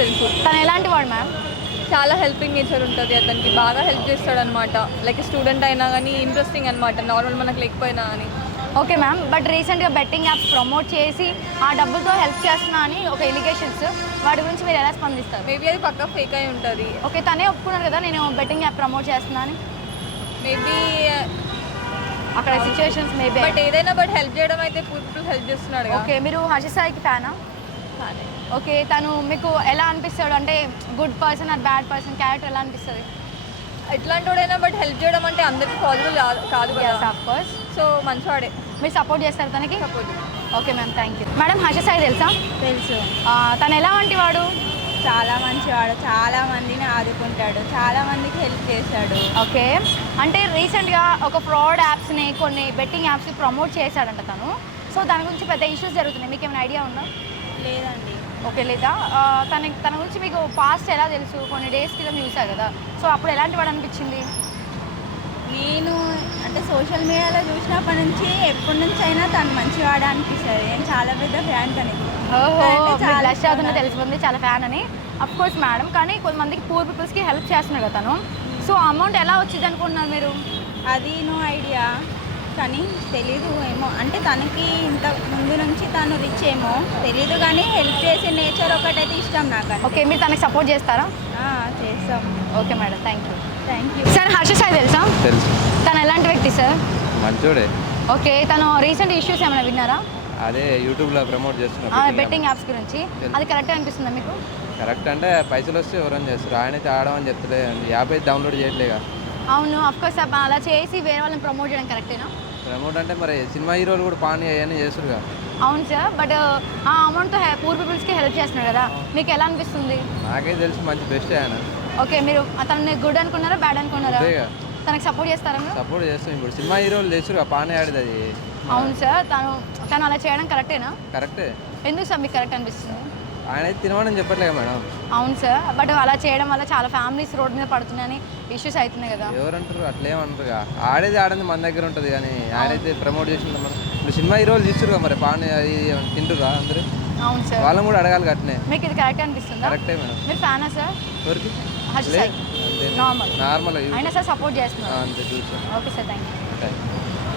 తెలుసు. తను ఎలాంటి వాడు మ్యామ్? చాలా హెల్పింగ్ నేచర్ ఉంటుంది అతనికి, బాగా హెల్ప్ చేస్తాడు అనమాట. లైక్ స్టూడెంట్ అయినా కానీ ఇంట్రెస్టింగ్ అనమాట, నార్మల్ మనకు లేకపోయినా అని. ఓకే మ్యామ్, బట్ రీసెంట్గా బెట్టింగ్ యాప్స్ ప్రమోట్ చేసి ఆ డబ్బులతో హెల్ప్ చేస్తున్నా అని ఒక ఎలిగేషన్స్, వాటి గురించి మీరు ఎలా స్పందిస్తారు? మేబీ అది పక్కా ఫేక్ అయి ఉంటుంది. ఓకే, తనే ఒప్పుకున్నారు కదా నేను బెట్టింగ్ యాప్ ప్రమోట్ చేస్తున్నా అని. మేబీ అక్కడ సిచ్యువేషన్స్ మేబీ. బట్ ఏదైనా బట్ హెల్ప్ చేయడం అయితే పీపుల్ హెల్ప్ చేస్తున్నాడు. ఓకే, మీరు హర్ష సాయికి ఫ్యానా? ఓకే, తను మీకు ఎలా అనిపిస్తాడు? అంటే good person are bad person, character ఎలా అనిపిస్తుంది? ఎట్లాంటి వాడైనా బట్ హెల్ప్ చేయడం అంటే అందరికీ పాసిబుల్ కాదు కదా. Of course. సో మంచివాడే. మీరు సపోర్ట్ చేస్తారు తనకి? Support. Okay ma'am, thank you. Madam, Harsha Sai తెలుసా? తెలుసు. తను ఎలా వంటి వాడు? చాలా మంచివాడు, చాలా మందిని ఆదుకుంటాడు, చాలా మందికి హెల్ప్ చేశాడు. ఓకే, అంటే రీసెంట్గా ఒక ఫ్రాడ్ యాప్స్ని, కొన్ని బెట్టింగ్ యాప్స్ని ప్రమోట్ చేశాడంట తను. సో దాని గురించి పెద్ద ఇష్యూస్ జరుగుతున్నాయి, మీకు ఏమైనా ఐడియా ఉందా? లేదండి. ఓకే, లేదా తన గురించి మీకు పాస్ట్ ఎలా తెలుసు? కొన్ని డేస్ క్రితం చూసారు కదా, సో అప్పుడు ఎలాంటి వాడు అనిపించింది? నేను అంటే సోషల్ మీడియాలో చూసినప్పటి నుంచి ఎప్పటి నుంచి అయినా తను మంచివాడు అనిపిస్తుంది. నేను చాలా పెద్ద ఫ్యాన్ తనకి. బ్లష్ అవుతుందో తెలిసిపోతుంది చాలా ఫ్యాన్ అని. అఫ్ కోర్స్ మేడం, కానీ కొంతమందికి పూర్ పీపుల్స్కి హెల్ప్ చేస్తున్నాడు కదా తను. సో అమౌంట్ ఎలా వచ్చింది అనుకుంటున్నారు మీరు? అది నో ఐడియా, కానీ తెలీదు ఏమో. అంటే తనకి ఇంత ముందు నుంచి తను రిచ్ ఏమో తెలీదు, కానీ హెల్ప్ చేసే నేచర్ ఒకటైతే ఇష్టం నాకు. ఓకే, మీరు తనకి సపోర్ట్ చేస్తారా? చేస్తాం. Okay madam, thank you. You. Sir, Harsha Sai తెలుసా? తెలుసు. తను ఎలాంటి వ్యక్తి సార్? మంచోడే. ఓకే, తను రీసెంట్ ఇష్యూస్ ఏమైనా విన్నారా? అదే యూట్యూబ్లో ప్రమోట్ చేస్తున్నారు బెట్టింగ్ యాప్స్ గురించి. అది కరెక్ట్ అనిపిస్తుందా మీకు? కరెక్ట్ అంటే పైసలు వస్తే ఎవరైనా చేస్తారు, ఆయనైతే ఆడమని చెప్తలే, యాప్ అయితే డౌన్లోడ్ చేయట్లేగా. అవును, అఫ్ కోర్స్ అలా చేసి వేరే వాళ్ళని ప్రమోట్ చేయడం కరెక్టేనా? ప్రమోట్ అంటే మరి సినిమా హీరోలు కూడా పానీ అవన్నీ చేస్తురుగా. అవును సార్, బట్ ఆ అమౌంట్తో పూర్ పీపుల్స్కి హెల్ప్ చేస్తున్నారు కదా, మీకు ఎలా అనిపిస్తుంది? నాకైతే తెలిసి మంచి బెస్ట్ ఆయన. ఓకే, మీరు అతన్ని గుడ్ అనుకున్నారా బ్యాడ్ అనుకున్నారా? తనకి సపోర్ట్ చేస్తారా మీరు? సపోర్ట్ చేస్తాం. ఇప్పుడు సినిమా హీరోలు చేస్తురుగా పానీ ఆడేది అది. అవును సార్, తను అలా చేయడం కరెక్టేనా? కరెక్టే. ఎందుకు సార్ మీకు కరెక్ట్ అనిపిస్తుంది? ఆయన అయితే తినమని చెప్పట్లేగా మేడం. అవును సార్, బట్ అలా చేయడం వల్ల చాలా ఫ్యామిలీస్ రోడ్ మీద పడుతున్నాయని ఇష్యూస్ అవుతున్నాయి కదా. ఎవరంటారు? అట్లేమంటారుగా, ఆడేది మన దగ్గర ఉంటుంది, కానీ ఆయనైతే ప్రమోట్ చేసింది. మనం ఇప్పుడు సినిమా హీరోలు తీస్తురుగా, మరి పానీ అది తింటురా అందరూ? అవును సార్, వాళ్ళని కూడా అడగాలి అట్నే. మీకు ఇది కరెక్ట్ అనిపిస్తుందా? కరెక్టే మేడం. మీరు ఫ్యానా సార్? ఎవరికి? హర్ష సాయి నార్మల్ నార్మల్ అయినా సార్ సపోర్ట్ చేస్తున్నారు. అంతే చూసాను. Okay sir, thank you.